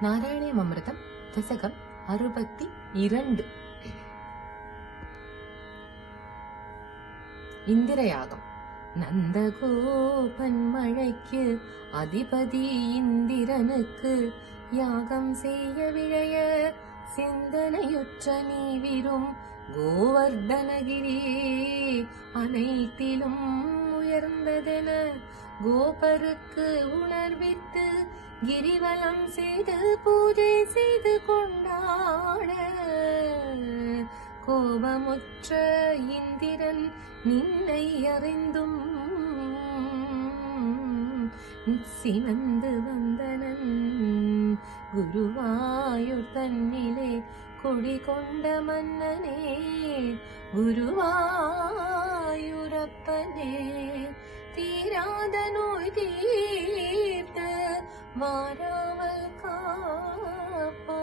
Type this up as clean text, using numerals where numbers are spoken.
நாராயணியமமிர்தம் தசகம் 62. இந்திரயாகம். நந்தகோபன் மழைக்கு அதிபதி இந்திரனுக்கு யாகம் செய்ய விழைய சிந்தனையுற்ற நீவிரும் கோவர்தனகிரி அனைத்திலும் உயர்ந்ததென கோபருக்கு உணர்வித்து கிரிவலம் செய்து பூஜை செய்து கொண்டாட கோபமுற்ற இந்திரன் நின்னை அறிந்தும் சினந்து வந்தனன் குருவாயூர் தன்னிலே குடிகொண்ட மன்னனே குருவாயூரப்பனே தீராத நோய் தீர்த்து வாராமல் காப்போ